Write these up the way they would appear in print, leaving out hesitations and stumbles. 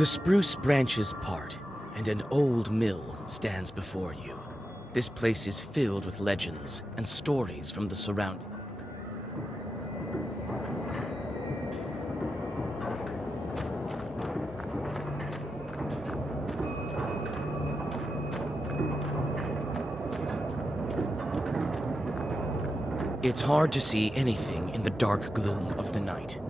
The spruce branches part, and an old mill stands before you. This place is filled with legends and stories from the surrounding. It's hard to see anything in the dark gloom of the night.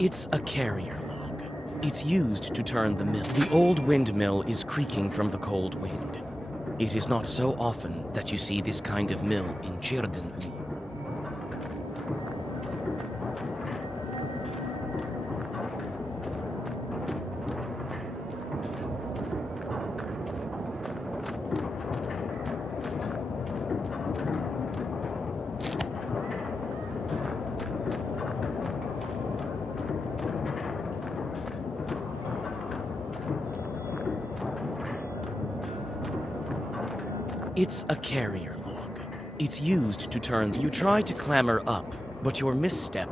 It's a carrier log. It's used to turn the mill. The old windmill is creaking from the cold wind. It is not so often that you see this kind of mill in Cirden. It's a carrier log. It's used to turn. You try to clamber up, but your misstep.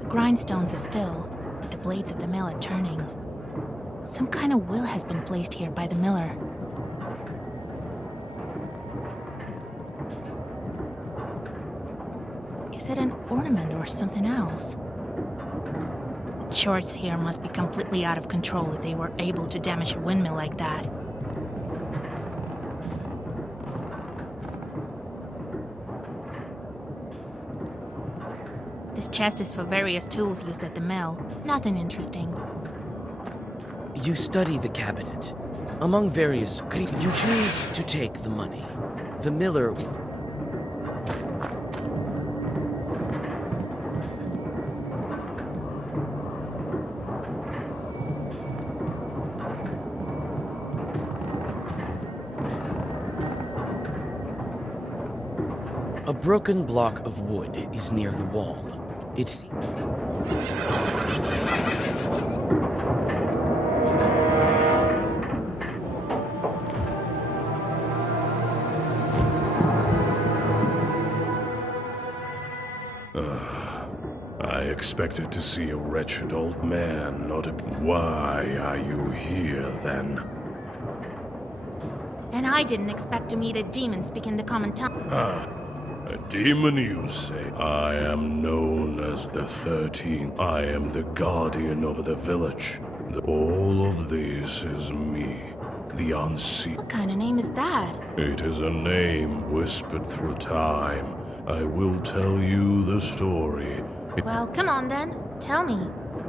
The grindstones are still, but the blades of the mill are turning. Some kind of will has been placed here by the miller. Is it an ornament or something else? The shorts here must be completely out of control if they were able to damage a windmill like that. This chest is for various tools used at the mill. Nothing interesting. You study the cabinet. Among various you choose to take the money. The miller. A broken block of wood is near the wall. It's... I expected to see a wretched old man, not a... Why are you here, then? And I didn't expect to meet a demon speaking the common tongue. A demon, you say? I am known as the 13th. I am the guardian of the village. All of this is me, the unseen. What kind of name is that? It is a name whispered through time. I will tell you the story. Well, come on then. Tell me.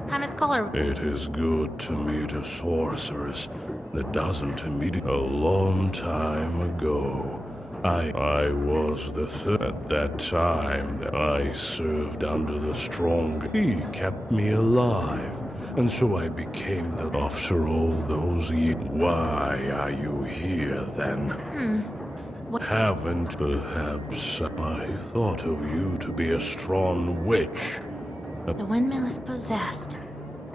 I'm a scholar. It is good to meet a sorceress that doesn't immediately... A long time ago, I was the at that time that I served under the strong. He kept me alive, and so I became the... After all those years, why are you here then? What? Haven't perhaps I thought of you to be a strong witch? The windmill is possessed.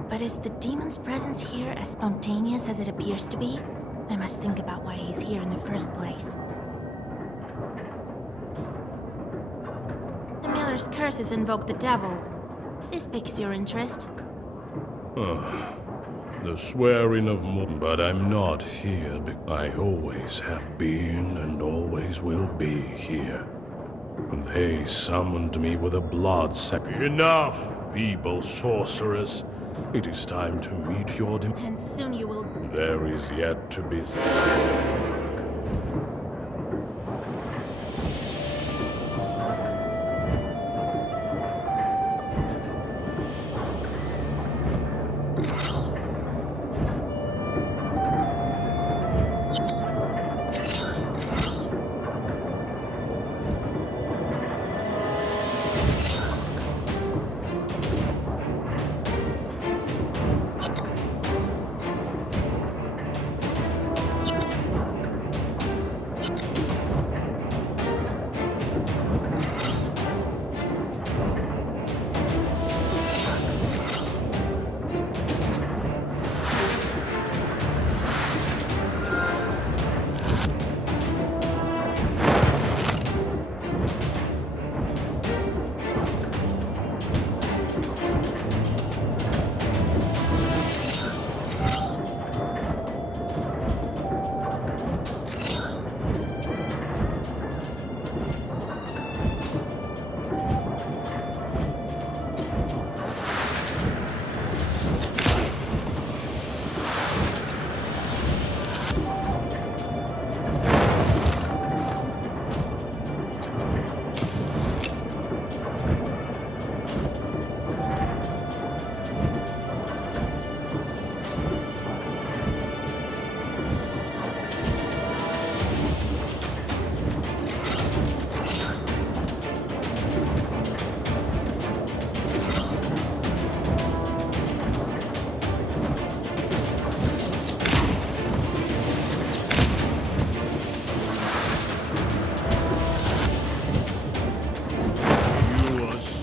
But is the demon's presence here as spontaneous as it appears to be? I must think about why he's here in the first place. The miller's curses invoke the devil. This piques your interest. The swearing of more, but I'm not here. I always have been and always will be here. They summoned me with a blood sac. Enough, feeble sorceress. It is time to meet your And soon you will... There is yet to be...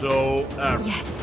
whatsoever. Yes.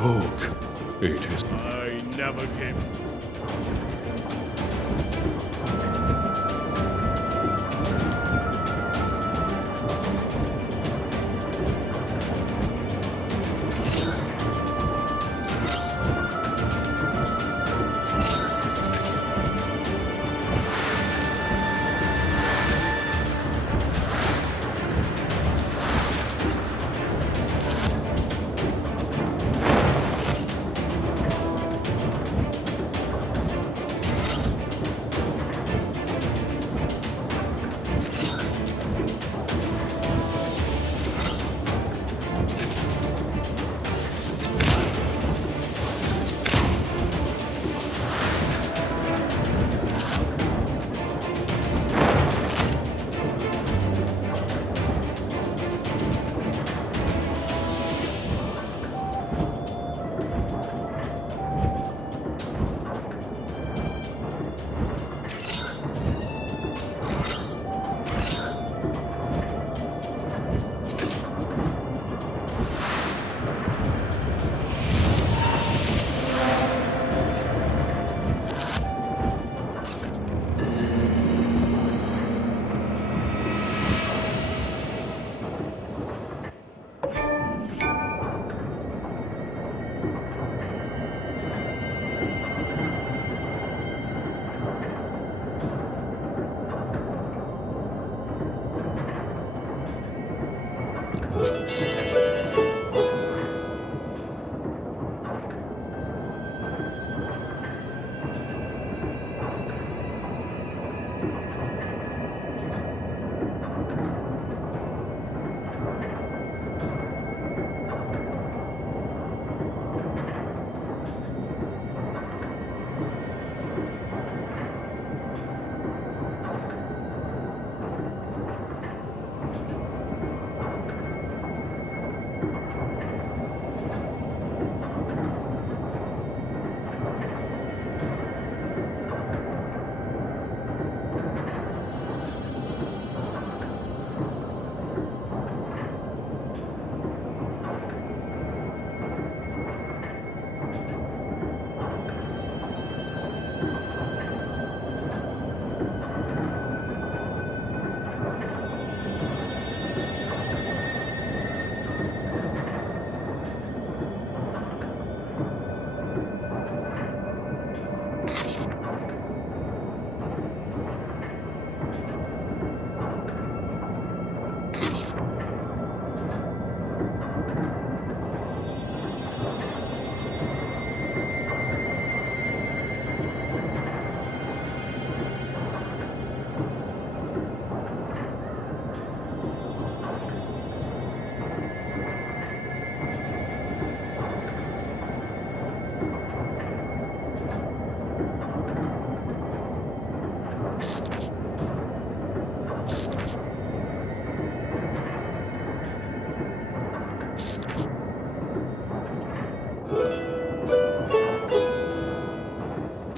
Book. It is. I never came.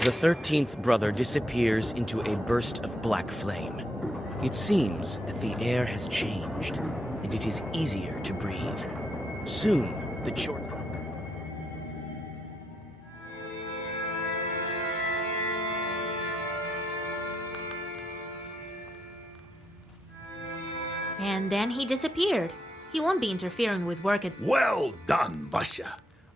The 13th brother disappears into a burst of black flame. It seems that the air has changed, and it is easier to breathe. Soon, the Chort... And then he disappeared. He won't be interfering with work at... Well done, Basha.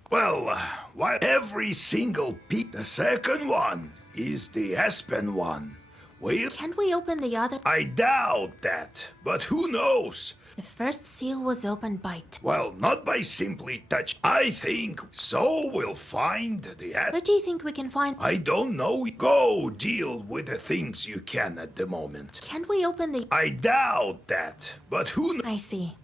Well, why every single peak, the second one is the Aspen one. Well, Can't we open the other? I doubt that, but who knows? The first seal was opened by... Well, not by simply touch. I think so we'll find the Where do you think we can find... I don't know. Go deal with the things you can at the moment. Can't we open the... I doubt that, but who knows? I see.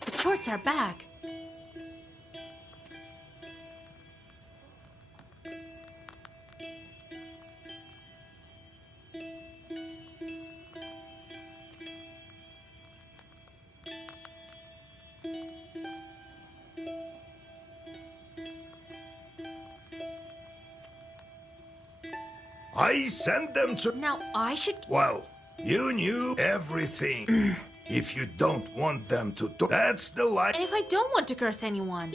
The Chorts are back. I sent them to... Now I should... Well, you knew everything. If you don't want them to talk, that's the lie. And if I don't want to curse anyone?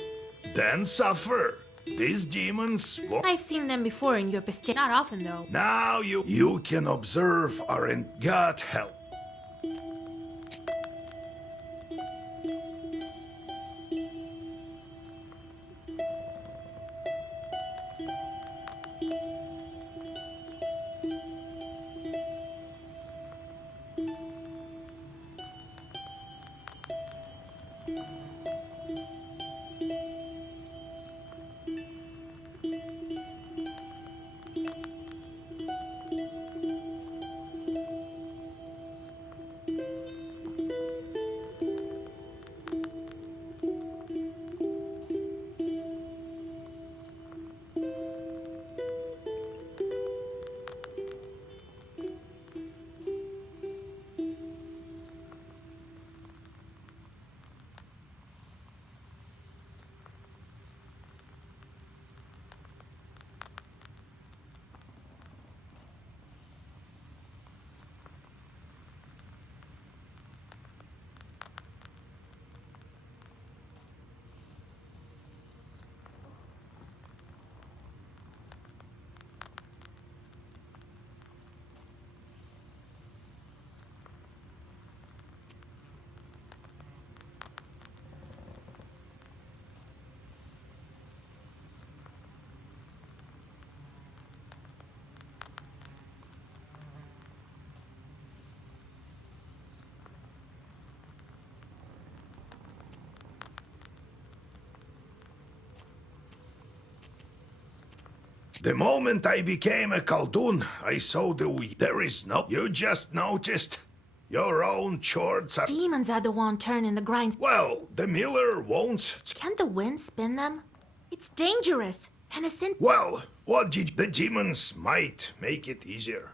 Then suffer. These demons won't... I've seen them before in your piste. Not often, though. Now you can observe, aren't God help. The moment I became a Khaldun, I saw there is no... You just noticed? Your own chords are... Demons are the one turning the grinds. Well, the miller won't... Can't the wind spin them? It's dangerous. And a sin... Well, the demons might make it easier.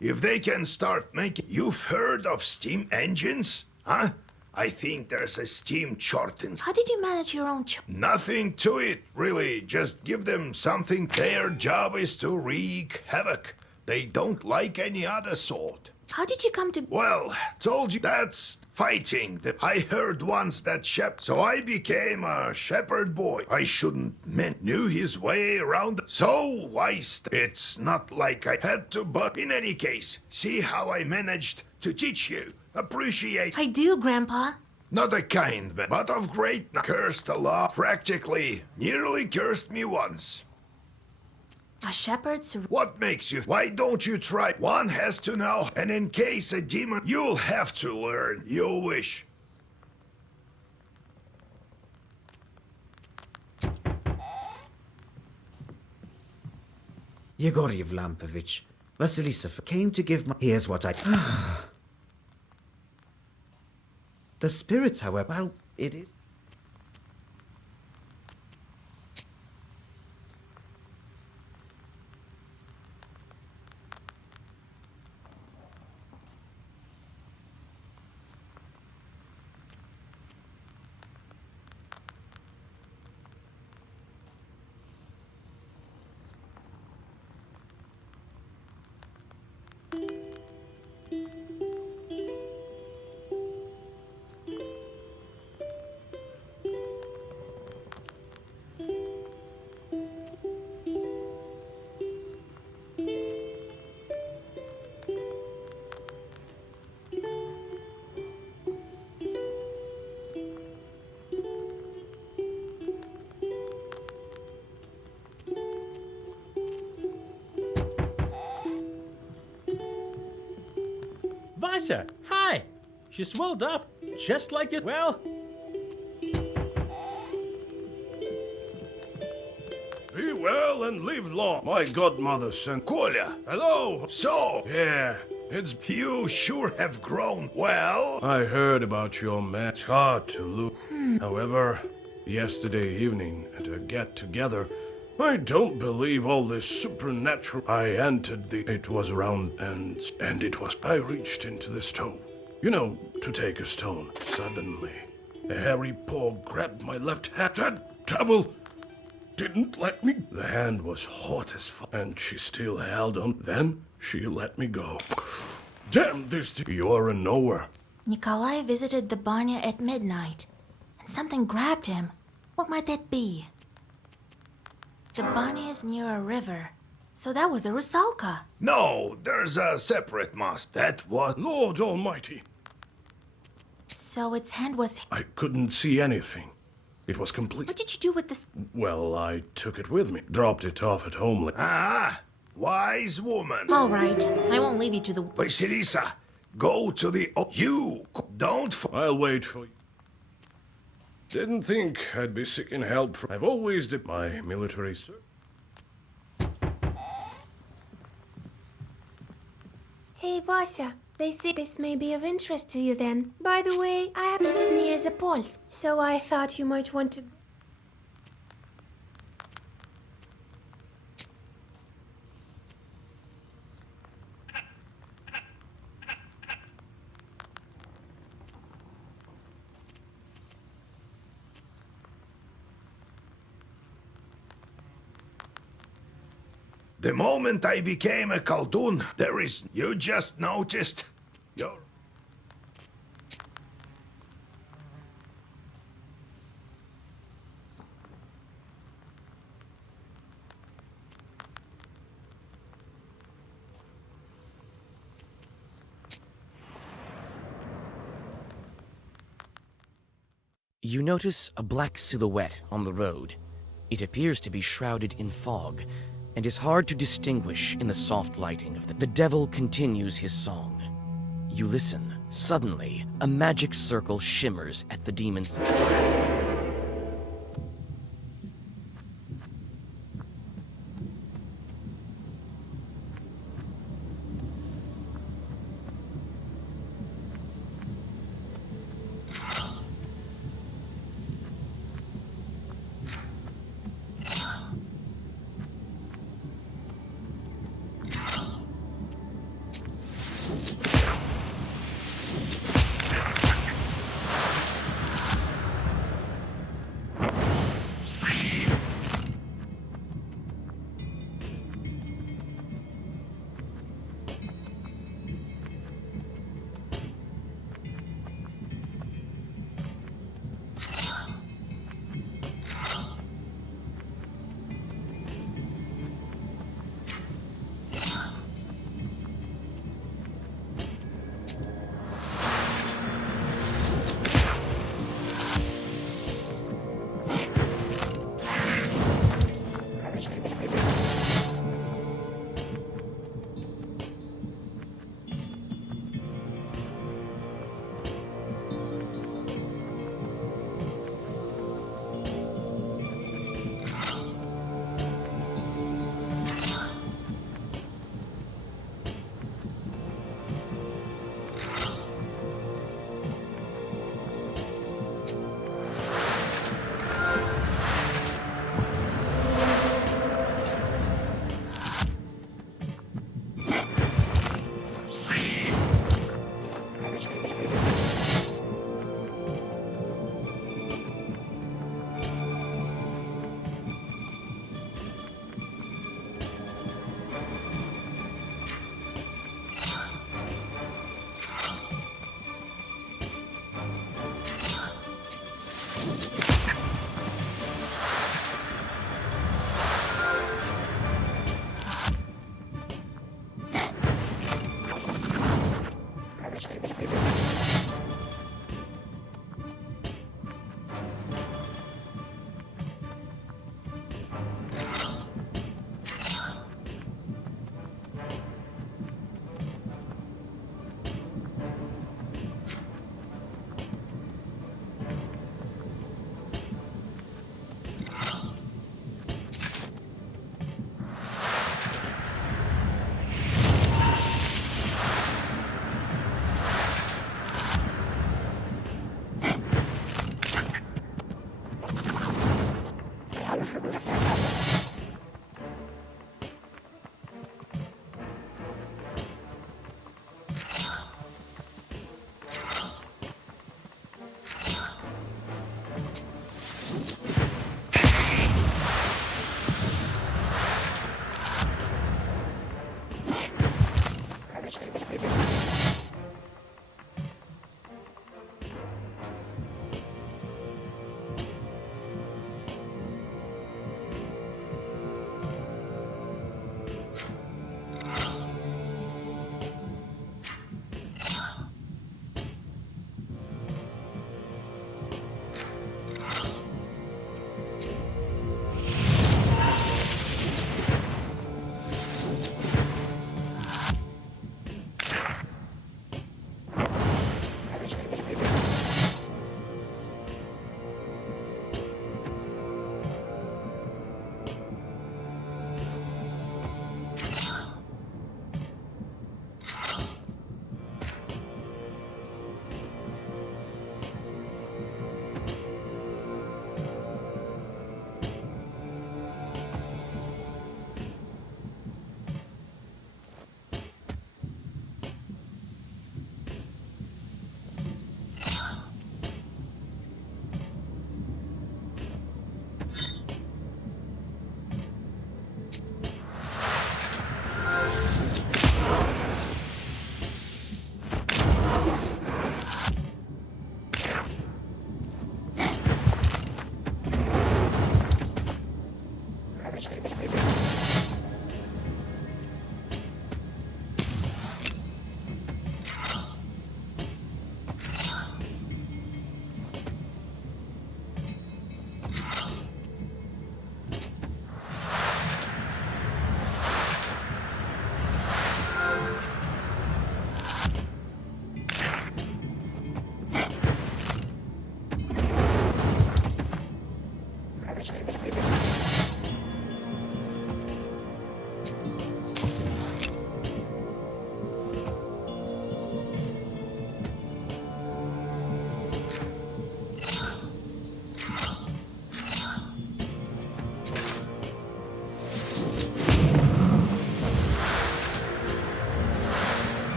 If they can start making... You've heard of steam engines? Huh? I think there's a steam chart in... How did you manage your own Nothing to it, really. Just give them something. Their job is to wreak havoc. They don't like any other sort. How did you come to... Well, told you that's fighting. I heard once that so I became a shepherd boy. I shouldn't knew his way around. So it's not like I had to, but in any case, see how I managed to teach you. Appreciate. I do, Grandpa. Not a kind man, but of great cursed a lot. Practically, nearly cursed me once. A shepherd's... What makes you... Why don't you try? One has to know, and in case a demon, you'll have to learn. You wish. Yegor Yevlampovich, Vasilisa came to give my... Here's what I... The spirits, however, well, it is... Vася, hi! She swelled up, just like it. Well, Be well and live long. My godmother sent. Kolya, Hello. so Yeah, it's. you sure have grown well. I heard about your man. It's hard to lose. However, yesterday evening at a get-together, I don't believe all this supernatural. I entered the. It was around and it was. I reached into the stove, you know, to take a stone. Suddenly, a hairy paw grabbed my left hand. That devil didn't let me. The hand was hot as fuck, and she still held on. Then she let me go. Damn this! You are a knower. Nikolai visited the banya at midnight, and something grabbed him. What might that be? The banya is near a river, so that was a rusalka. No, there's a separate must. That was. Lord Almighty, So its hand was. I couldn't see anything. It was complete. What did you do with this? Well, I took it with me. Dropped it off at home. Ah, wise woman. All right, I won't leave you to the. Vasilisa, go to the. Oh, you don't. I'll wait for you. Didn't think I'd be seeking help from. I've always did my military service. Hey, Vasya. They say this may be of interest to you then. By the way, it's near Zapolsk, so I thought you might want to... The moment I became a Khaldun, there is. You just noticed. You're. You notice a black silhouette on the road. It appears to be shrouded in fog, and is hard to distinguish in the soft lighting of the devil continues his song. You listen. Suddenly, a magic circle shimmers at the demon's...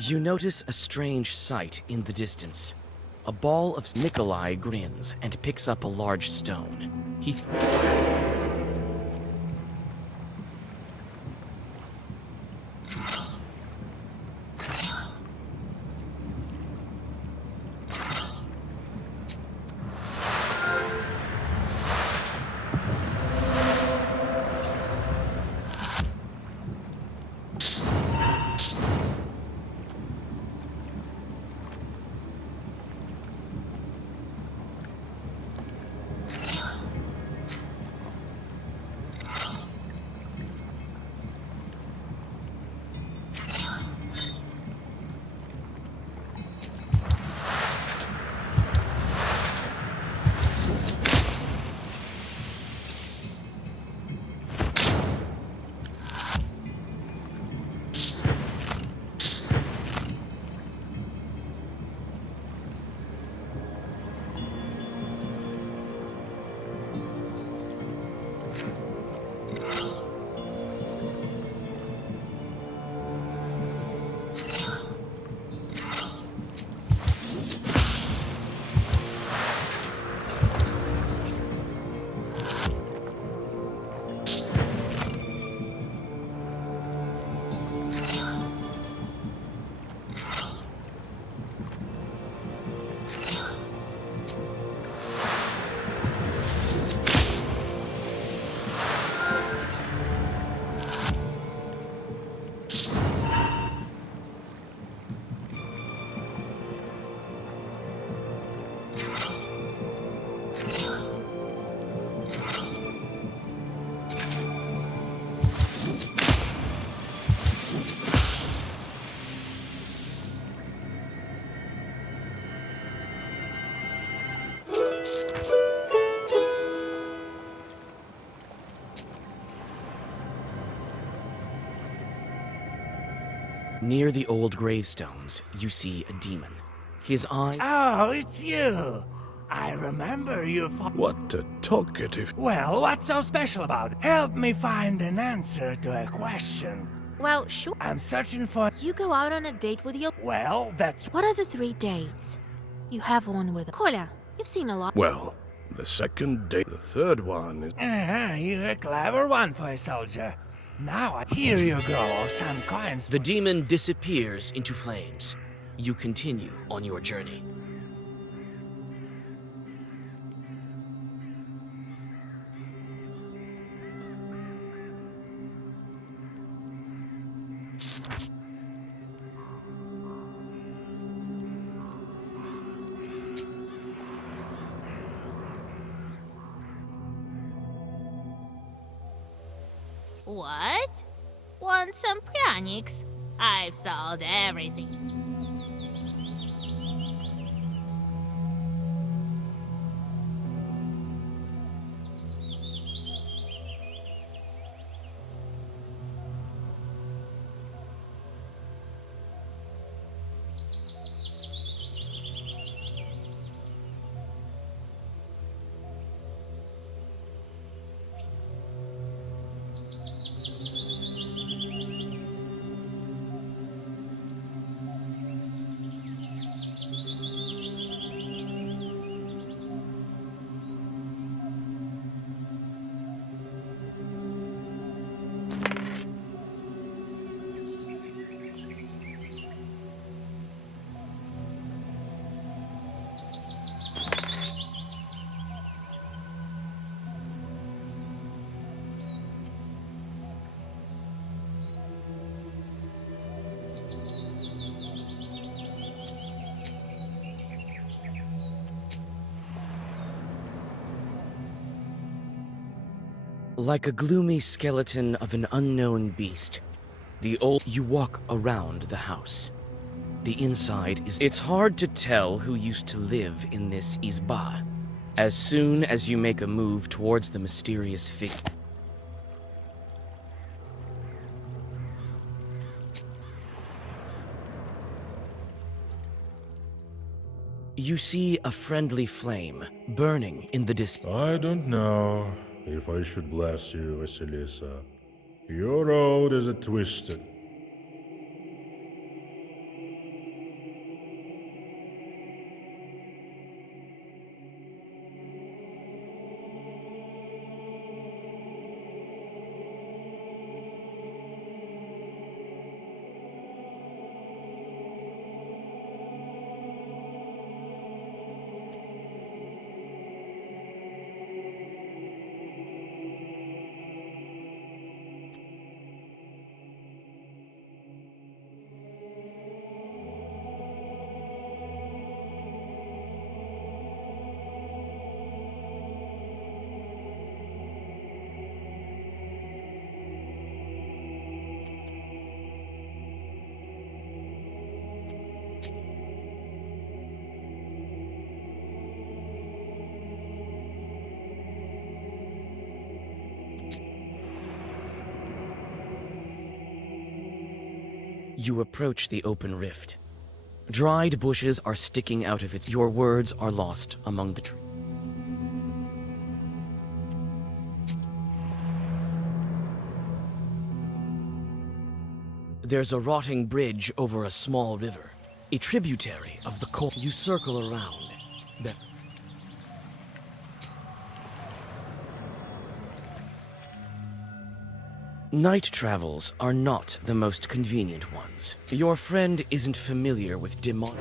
You notice a strange sight in the distance. A ball of Nikolai grins and picks up a large stone. He Near the old gravestones, you see a demon. His eyes... Oh, it's you. I remember you. What a talkative. Well, what's so special about it? Help me find an answer to a question. Well, sure. I'm searching for. You go out on a date with your... Well, that's. What are the 3 dates? You have one with... Kolya, you've seen a lot. Well, the second day, the third one is. You're a clever one for a soldier. Now, here you go, some coins. The demon disappears into flames. You continue on your journey. What? Want some pranics? I've solved everything. Like a gloomy skeleton of an unknown beast, you walk around the house. The inside is... It's hard to tell who used to live in this izba. As soon as you make a move towards the mysterious figure... You see a friendly flame burning in the distance. I don't know if I should bless you, Vasilisa. Your road is a twisted. You approach the open rift. Dried bushes are sticking out of its. Your words are lost among the trees. There's a rotting bridge over a small river, a tributary of the coal. You circle around. Night travels are not the most convenient ones. Your friend isn't familiar with demonic.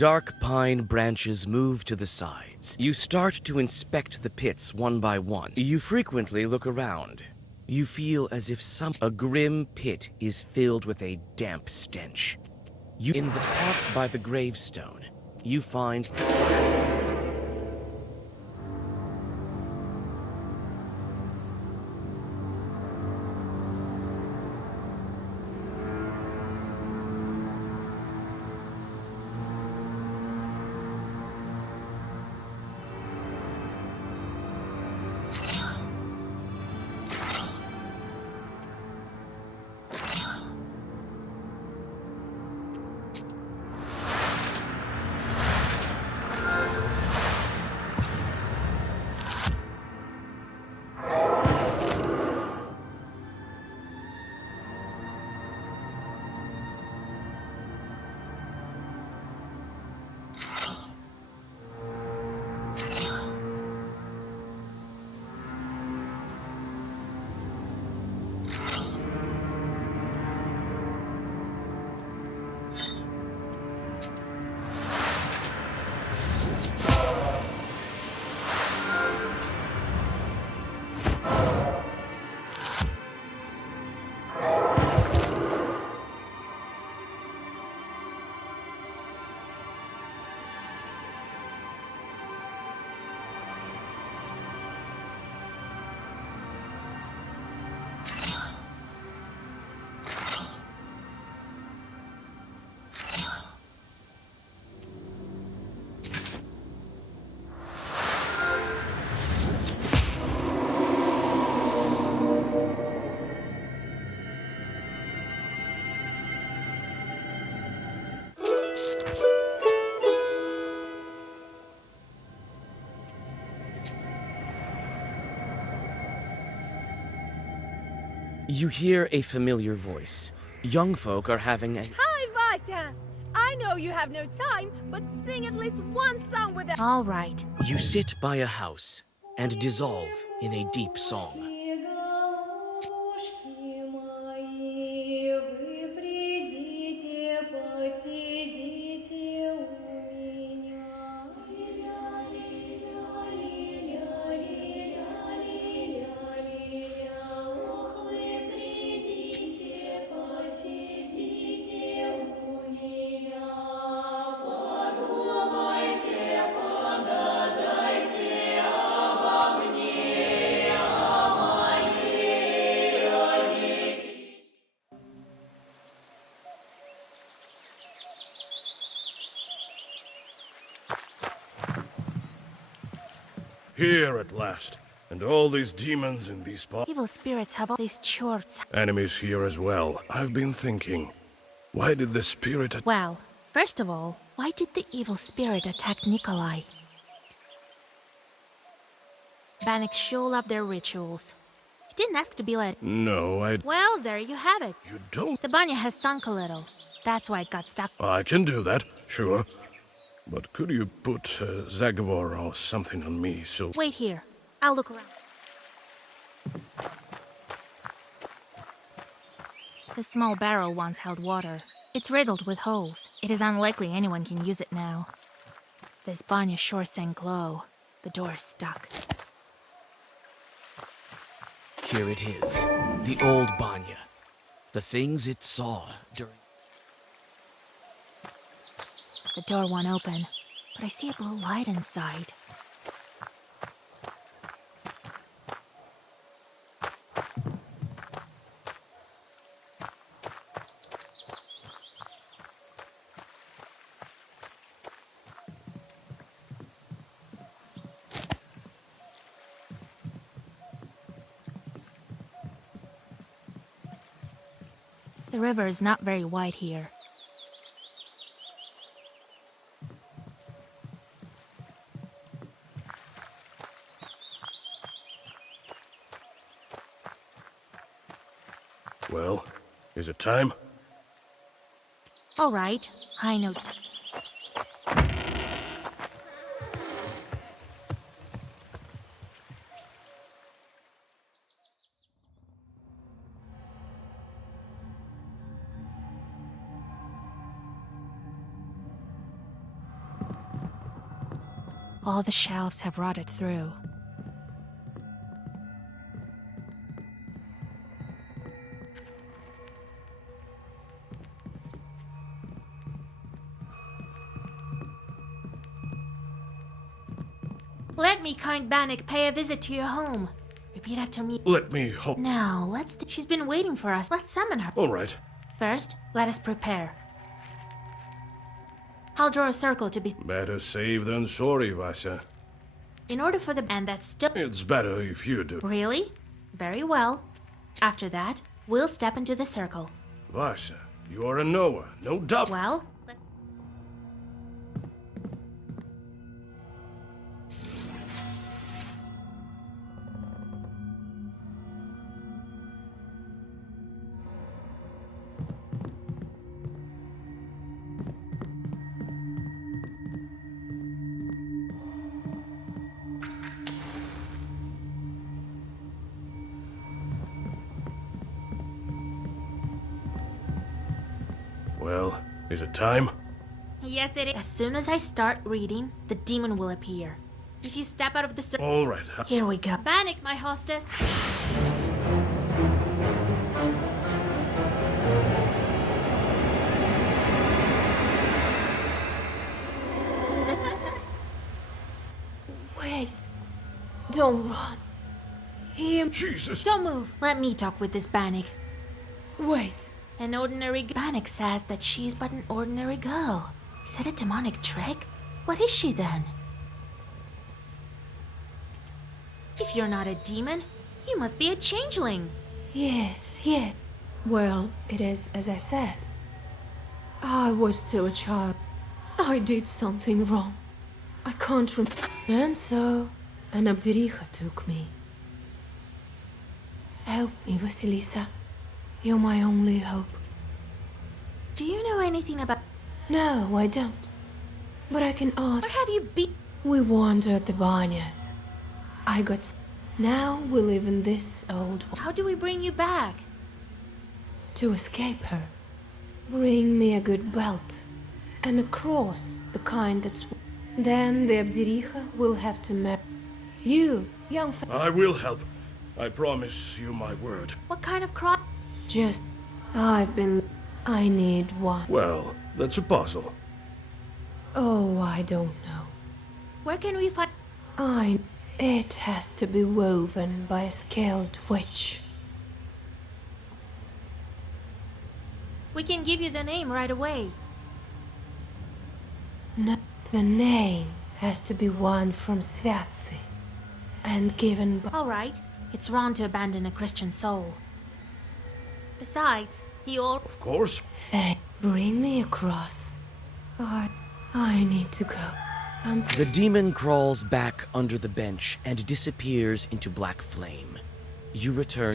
Dark pine branches move to the sides. You start to inspect the pits one by one. You frequently look around. You feel as if a grim pit is filled with a damp stench. In the spot by the gravestone, you find... You hear a familiar voice. Young folk are having a... Hi, Vasya! I know you have no time, but sing at least one song with us. All right. You sit by a house and dissolve in a deep song. Here at last. And all these demons in these Evil spirits have all these chorts. enemies here as well. I've been thinking, why did the spirit... Well, first of all, why did the evil spirit attack Nikolai? Bannock sure love their rituals. He didn't ask to be let. No, Well, there you have it. You don't... The banya has sunk a little. That's why it got stuck. I can do that, sure. But could you put Zagor or something on me, so... Wait here. I'll look around. The small barrel once held water. It's riddled with holes. It is unlikely anyone can use it now. This banya sure sank low. The door is stuck. Here it is, the old Banya. The things it saw during... The door won't open, but I see a blue light inside. The river is not very wide here. Well, is it time? All right, I know. All the shelves have rotted through. Let me, kind Bannock, pay a visit to your home. Repeat after me. Let me hope... Now, she's been waiting for us. Let's summon her. All right. First, let us prepare. I'll draw a circle to be... Better safe than sorry, Vasya. In order for the band that's still... It's better if you do. Really? Very well. After that, we'll step into the circle. Vasya, you are a knower, no doubt. Well, let's... Well, is it time? Yes, it is. As soon as I start reading, the demon will appear. If you step out of the circle... All right. Here we go. Bannock, my hostess. Wait. Don't run. Jesus. Don't move. Let me talk with this Bannock. Wait. An ordinary... Bannock says that she's but an ordinary girl. Is it a demonic trick? What is she then? If you're not a demon, you must be a changeling. Yes. Well, it is as I said. I was still a child. I did something wrong. I can't remember. And so, an Abdericha took me. Help me, Vasilisa. You're my only hope. Do you know anything about... No, I don't. But I can ask. Where have you been? We wandered the Banyas. I got... Now we live in this old... How do we bring you back? To escape her. Bring me a good belt. And a cross, the kind that's... Then the Abdiricha will have to marry... You, young I will help. I promise you my word. What kind of cross? Just... I've been... I need one. Well, that's a puzzle. Oh, I don't know. Where can we find... It has to be woven by a skilled witch. We can give you the name right away. No, the name has to be one from Sviatsi. And given by... All right. It's wrong to abandon a Christian soul. Besides, he all... Of course. Bring me across. I need to go. The demon crawls back under the bench and disappears into black flame. You return.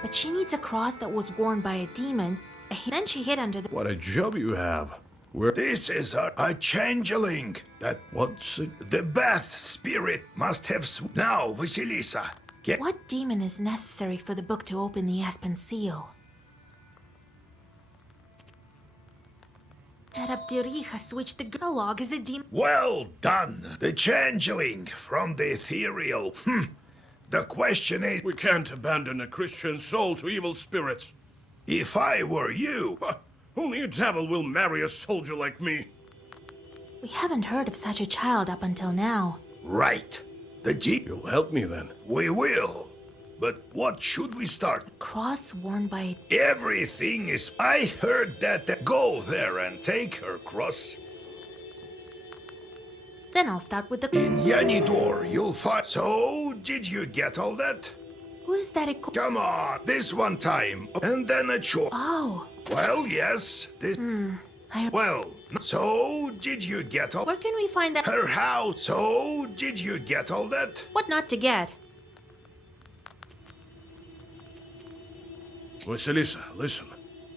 But she needs a cross that was worn by a demon. Then she hid under the... What a job you have. Where... This is a changeling. That What's it? the Bath spirit must have... Now, Vasilisa, get... What demon is necessary for the book to open the Aspen seal? That Abdiricha switched the dialogue as a demon. Well done. The changeling from the ethereal. The question is... We can't abandon a Christian soul to evil spirits. If I were you... Only a devil will marry a soldier like me. We haven't heard of such a child up until now. Right. You'll help me then. We will. But what should we start? Cross worn by... Everything is... I heard that... Go there and take her cross. Then I'll start with the... In Yanidor, you'll find... So, did you get all that? Who is that? Come on, this one time. And then a chore. Oh, Well, yes, this... Well, so, did you get all... where can we find that? Her house. So, did you get all that? What not to get? Vasilisa, listen.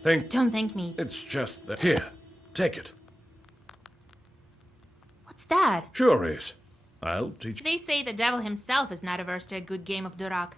Don't thank me. It's just that... Here, take it. What's that? Sure is. I'll teach... They say the devil himself is not averse to a good game of Durak.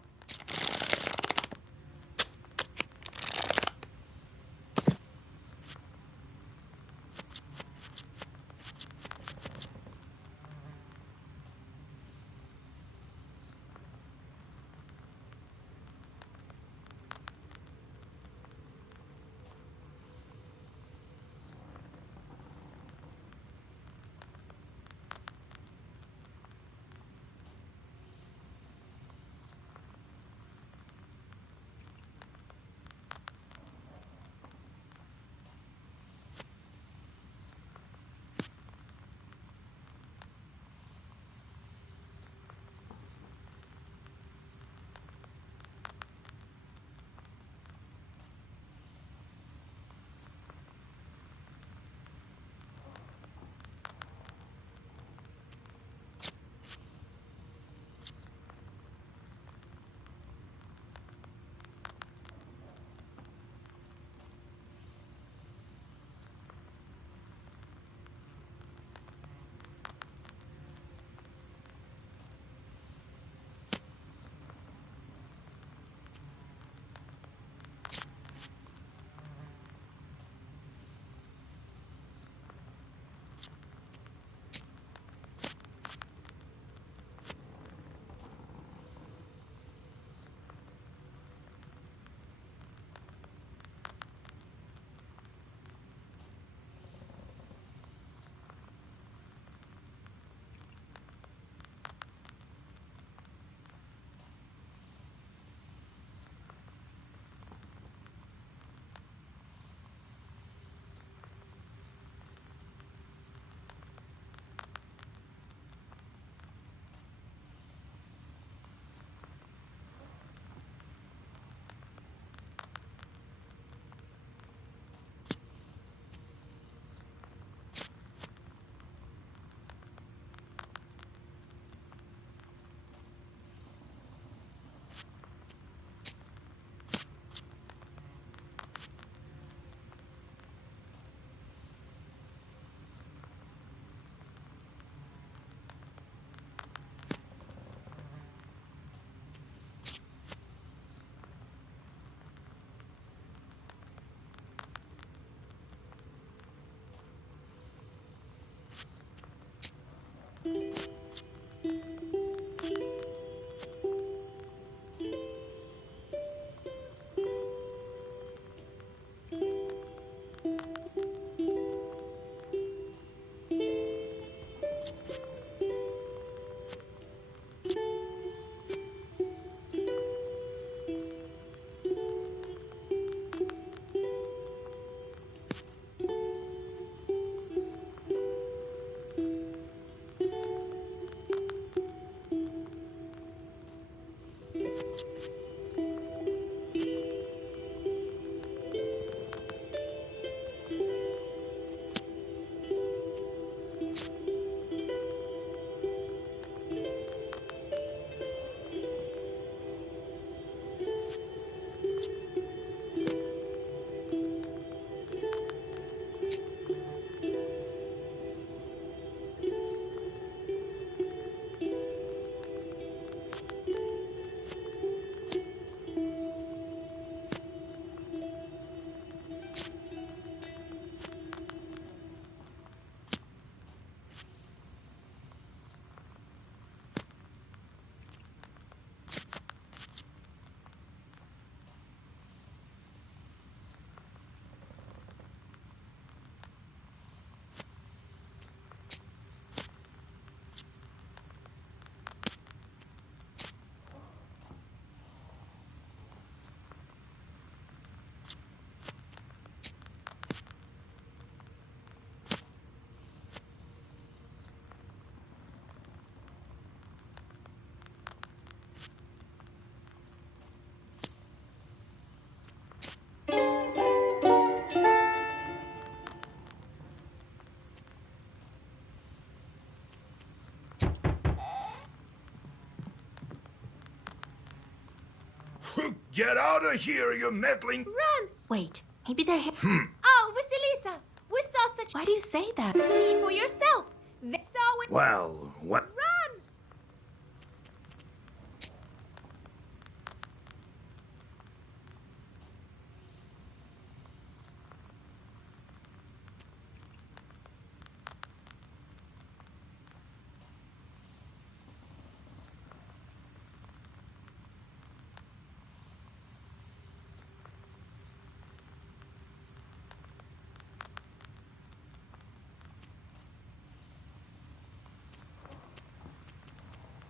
Get out of here, you meddling... Run! Wait, maybe they're here. Oh, Vasilisa! We saw such... Why do you say that? See for yourself! They saw it... Well, what... Run!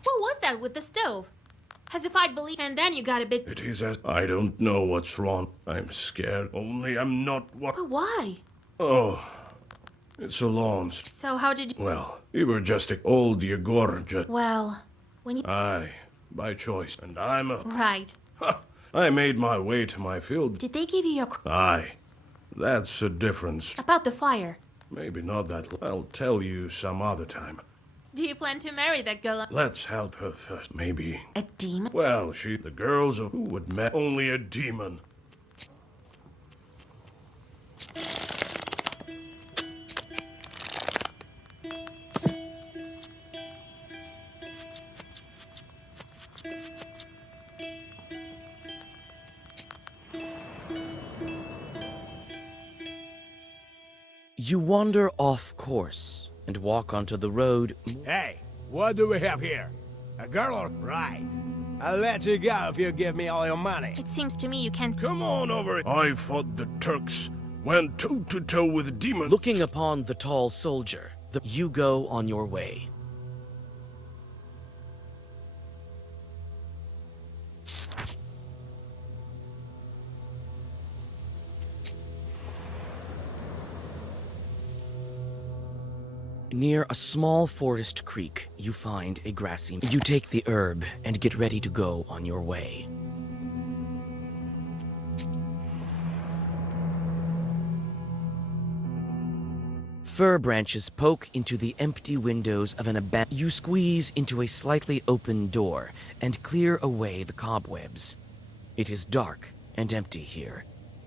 What was that with the stove? As if I'd believe. And then you got a bit. It is as I don't know what's wrong. I'm scared. Only I'm not what. But why? Oh, it's a long. So how did you? Well, we were just a old Yegor. Well, when you. Aye, by choice, and I'm a. Right. I made my way to my field. Did they give you your Aye, that's a difference. about the fire? Maybe not that. I'll tell you some other time. Do you plan to marry that girl? Let's help her first. Maybe. A demon? Well, the girls of who would met only a demon. You wander off course and walk onto the road. Hey, what do we have here? A girl or... Right. I'll let you go if you give me all your money. It seems to me you can't. Come on over. I fought the Turks, went toe to toe with demons. Looking upon the tall soldier, you go on your way. Near a small forest creek, you find a grassy... You take the herb and get ready to go on your way. Fir branches poke into the empty windows of an abandoned... You squeeze into a slightly open door and clear away the cobwebs. It is dark and empty here.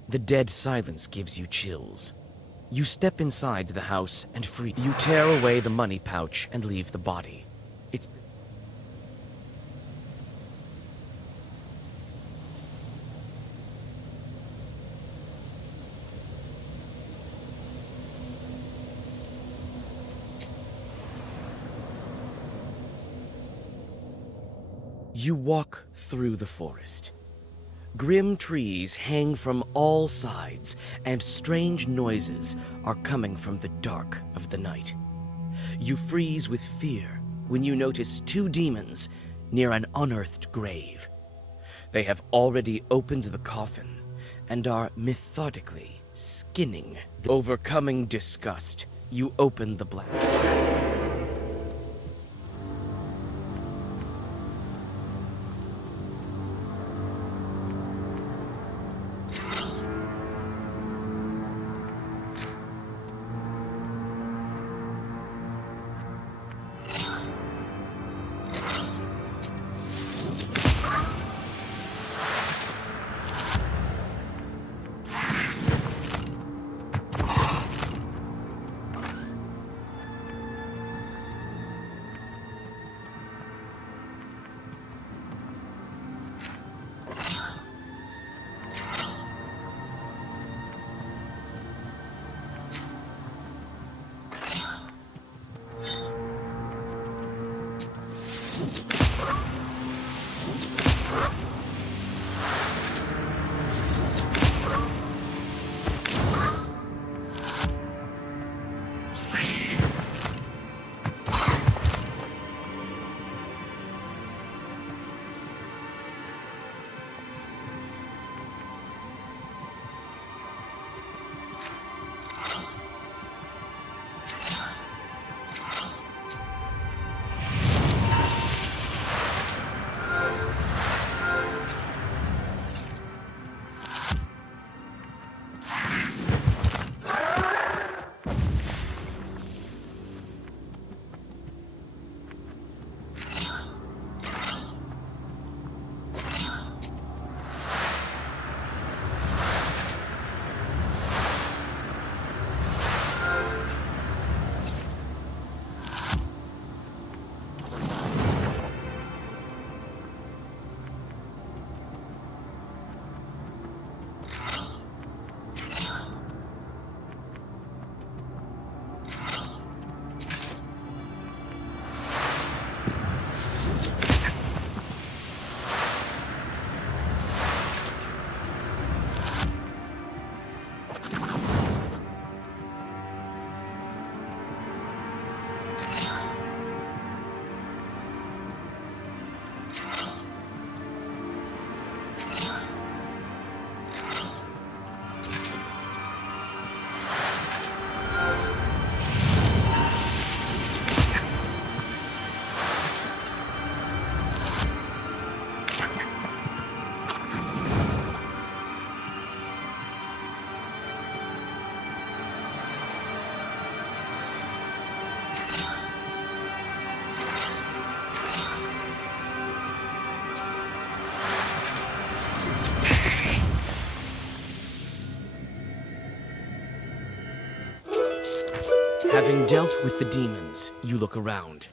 The dead silence gives you chills. You step inside the house and free. You tear away the money pouch and leave the body. It's... You walk through the forest. Grim trees hang from all sides, and strange noises are coming from the dark of the night. You freeze with fear when you notice two demons near an unearthed grave. They have already opened the coffin and are methodically skinning. Overcoming disgust, you open the black. Having dealt with the demons, you look around.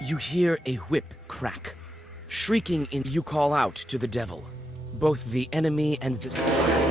You hear a whip crack. Shrieking in, you call out to the devil. Both the enemy and the...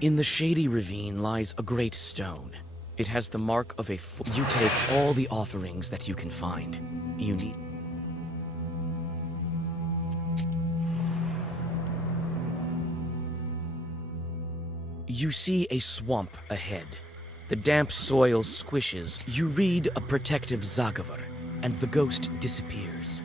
In the shady ravine lies a great stone. It has the mark of a You take all the offerings that you can find. You need... You see a swamp ahead. The damp soil squishes. You read a protective Zagavar, and the ghost disappears.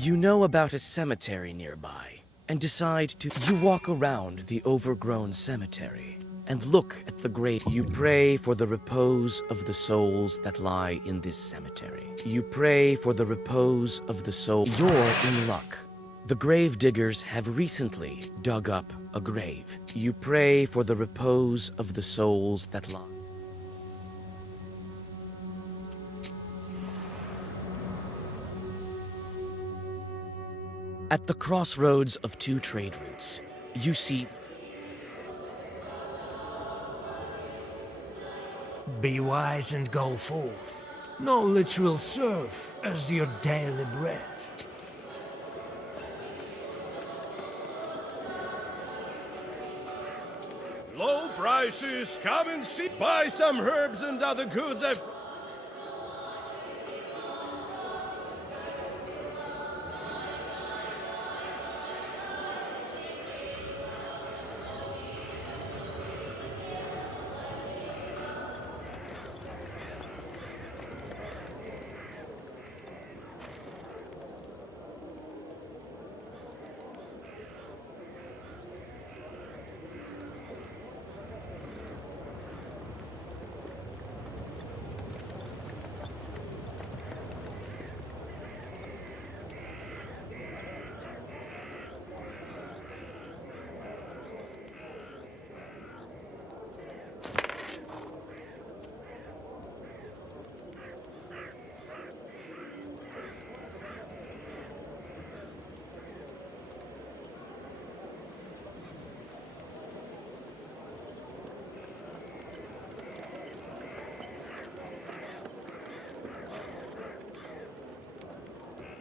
You know about a cemetery nearby, and decide to... You walk around the overgrown cemetery, and look at the grave. You pray for the repose of the souls that lie in this cemetery. You pray for the repose of the soul. You're in luck. The grave diggers have recently dug up a grave. You pray for the repose of the souls that lie. At the crossroads of two trade routes, you see... Be wise and go forth. Knowledge will serve as your daily bread. Low prices, come and see. Buy some herbs and other goods I've...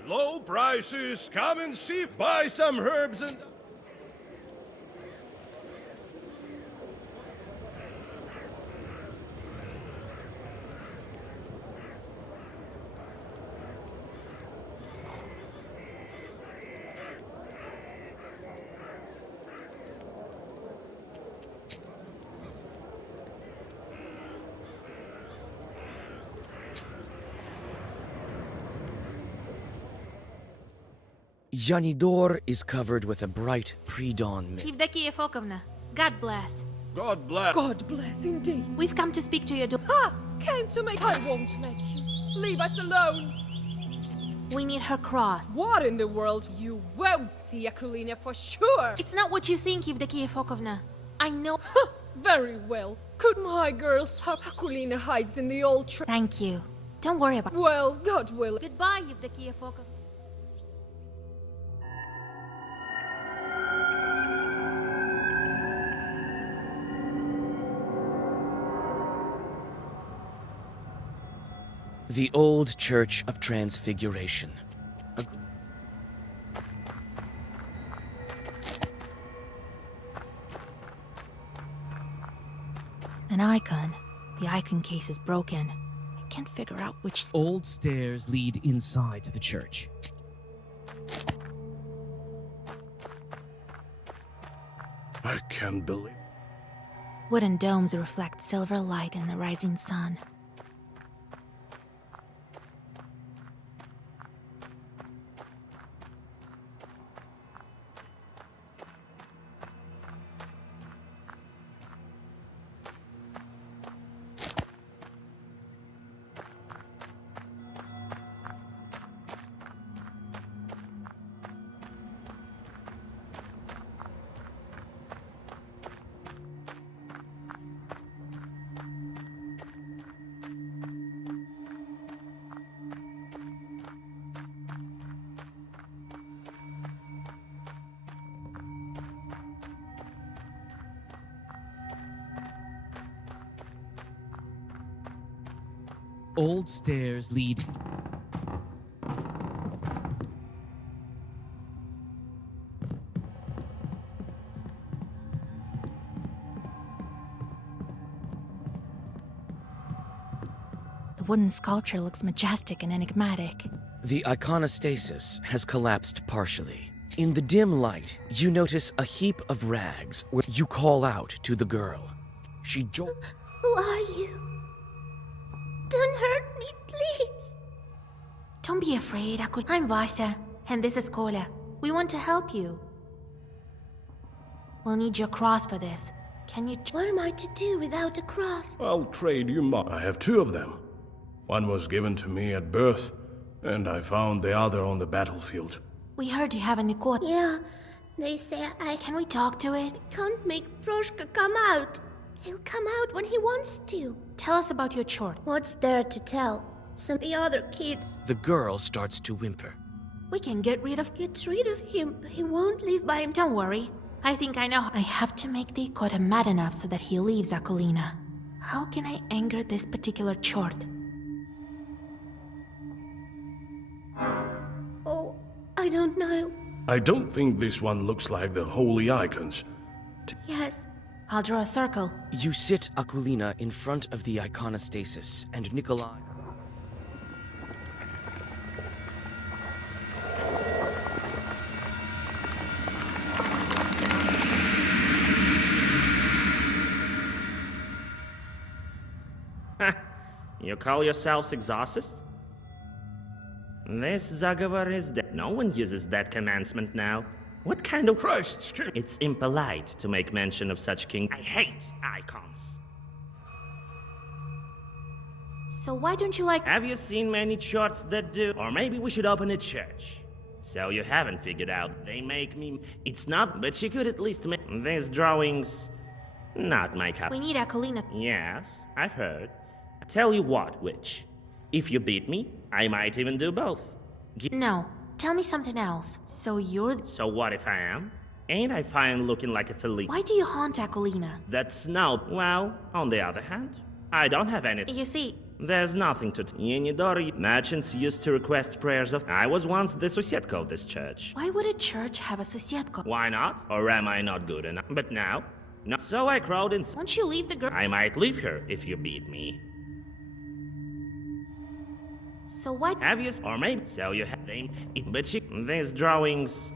Low prices, come and see. Buy some herbs and... Yanidor is covered with a bright pre-dawn mist. Evdokia Fokovna, God bless. God bless. God bless indeed. We've come to speak to your daughter. Ha! Came to make... I won't let you. Leave us alone. We need her cross. What in the world? You won't see Akulina for sure. It's not what you think, Evdokia Fokovna. I know... Very well. Could my girls have... Akulina hides in the old Thank you. Don't worry about... Well, God willing. Goodbye, Evdokia Fokovna. The Old Church of Transfiguration. An icon. The icon case is broken. I can't figure out which. Old stairs lead inside the church. I can't believe. Wooden domes reflect silver light in the rising sun. Old stairs lead. The wooden sculpture looks majestic and enigmatic. The iconostasis has collapsed partially. In the dim light, you notice a heap of rags where you call out to the girl. She Who are you? Don't hurt me, please. Don't be afraid, I'm Vasya, and this is Kolya. We want to help you. We'll need your cross for this. Can you... What am I to do without a cross? I'll trade you my. I have two of them. One was given to me at birth, and I found the other on the battlefield. We heard you have a Nikot. Yeah, they say I Can we talk to it? can't make Proshka come out. He'll come out when he wants to. Tell us about your chort. What's there to tell? Some of the other kids. The girl starts to whimper. We can get rid of... Get rid of him, but he won't leave by himself. Don't worry. I think I know. I have to make the Ikota mad enough so that he leaves Akulina. How can I anger this particular chort? Oh, I don't know. I don't think this one looks like the holy icons. Yes, I'll draw a circle. You sit Akulina in front of the iconostasis, and Nikolai... You call yourselves exorcists? This Zagavar is dead. No one uses that commandment now. What kind of Christ's king? It's impolite to make mention of such king. I hate icons. So why don't you like... Have you seen many charts that do? Or maybe we should open a church. So you haven't figured out. They make me... It's not, but you could at least make... These drawings... Not my cup. We need Akulina. Yes, I've heard. Tell you what, witch. If you beat me, I might even do both. No. Tell me something else. So you're... So what if I am? Ain't I fine looking like a filly? Why do you haunt Akulina? That's no... Well, on the other hand, I don't have anything. You see... There's nothing to... Yenidori merchants used to request prayers of... I was once the Sosietka of this church. Why would a church have a Sosietka? Why not? Or am I not good enough? But now... No. So I crowd in... Won't you leave the girl... I might leave her if you beat me. So why... Have you... Or maybe... So you have... But she... These drawings...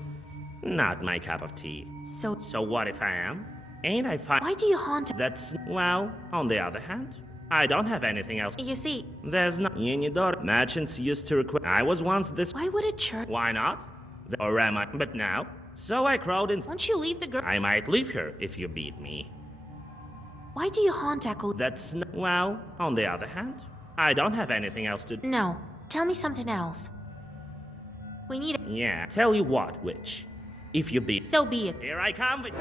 Not my cup of tea. So... So what if I am? Ain't I fine? Why do you haunt... That's... Well, on the other hand, I don't have anything else. You see... There's no... Yenidor merchants used to request... I was once this... Why would a church... Why not? Or am I... But now... So I crowd in... Won't you leave the girl... I might leave her if you beat me. Why do you haunt Akulina? That's... Well, on the other hand, I don't have anything else to... No. Tell me something else. We need... Yeah. Tell you what, witch. If you beat... So be it. Here I come with...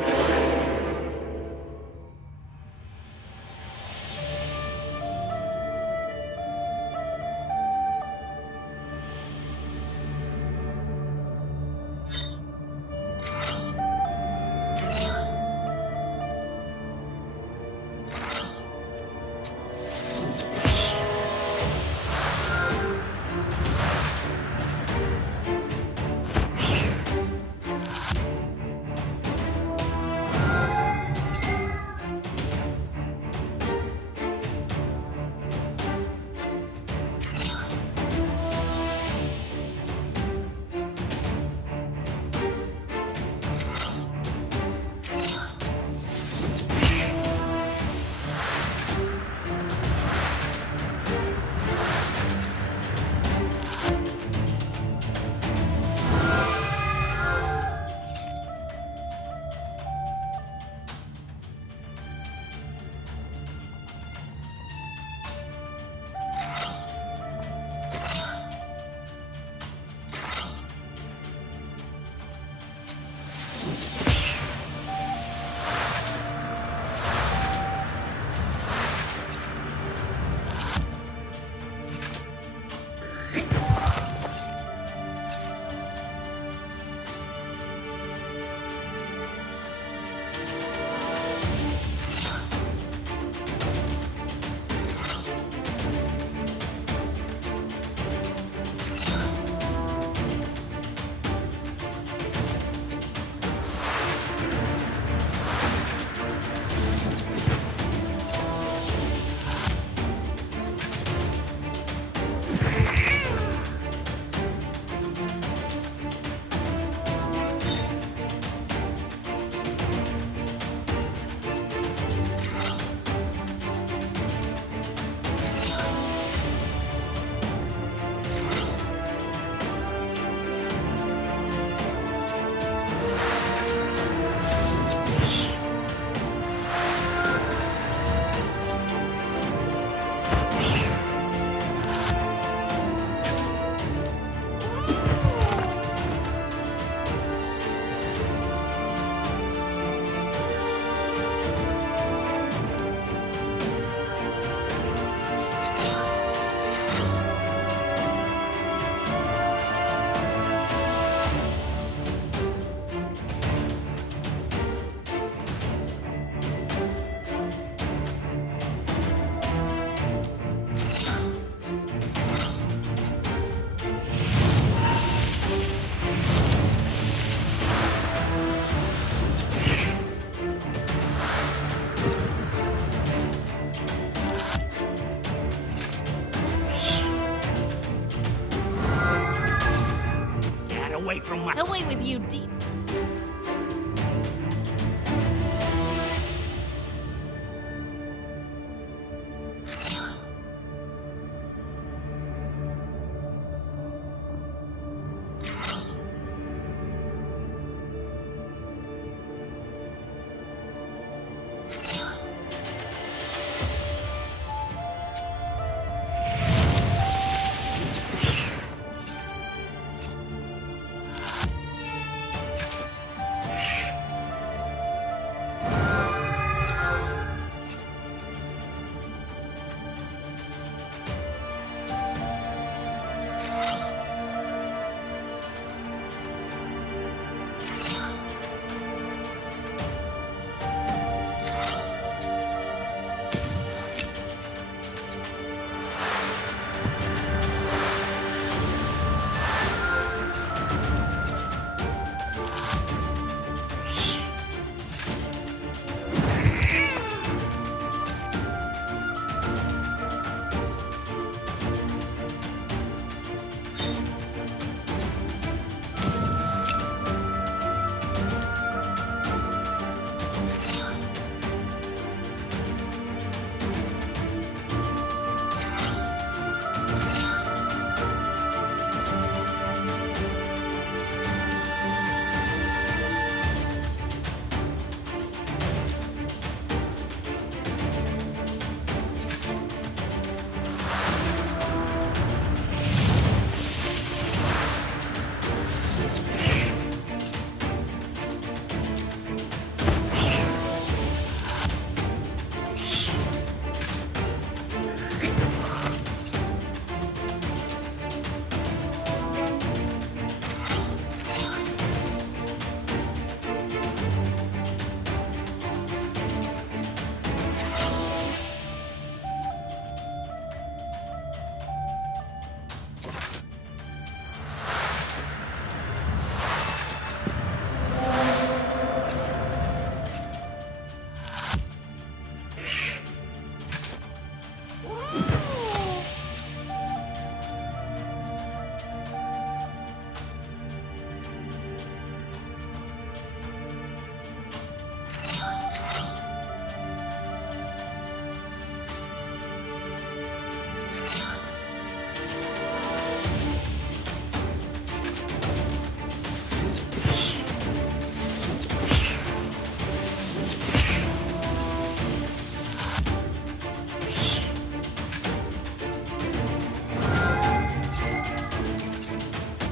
away from my... Away with you, deep.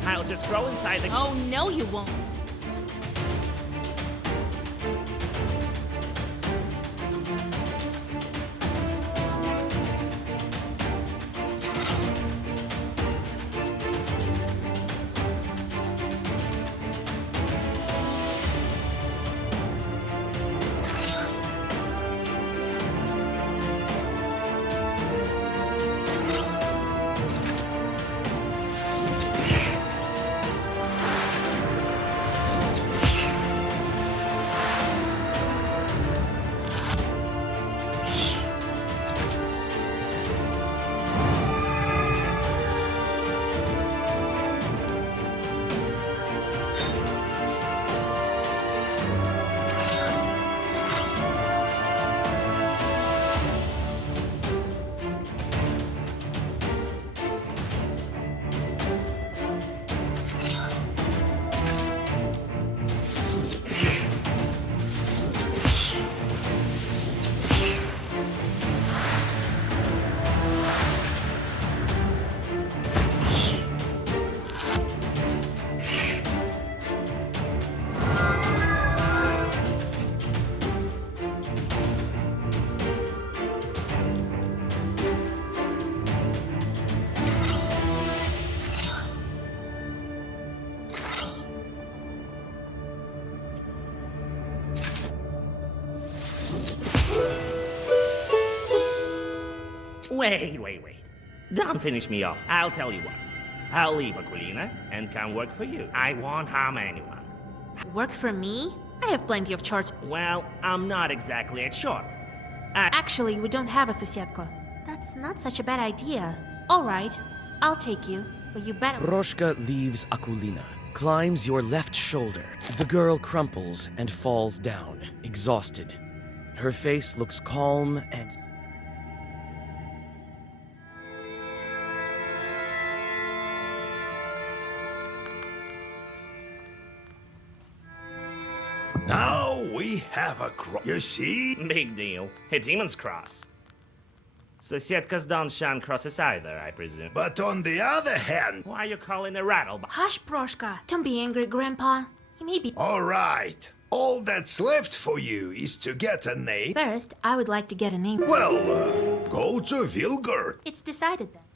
I'll just grow inside the... Oh, no, you won't. Wait. Don't finish me off. I'll tell you what. I'll leave Aquilina and come work for you. I won't harm anyone. Work for me? I have plenty of chores. Well, I'm not exactly a short. Actually, we don't have a Susietko. That's not such a bad idea. All right, I'll take you, but you better... Roshka leaves Aquilina, climbs your left shoulder. The girl crumples and falls down, exhausted. Her face looks calm and... Now we have a cross. You see? Big deal. A demon's cross. So Sietkas don't shun crosses either, I presume. But on the other hand... Why are you calling a rattle? Hush, Proshka. Don't be angry, Grandpa. He may be... All right. All that's left for you is to get a name. First, I would like to get a name. Well, go to Vilgard. It's decided then.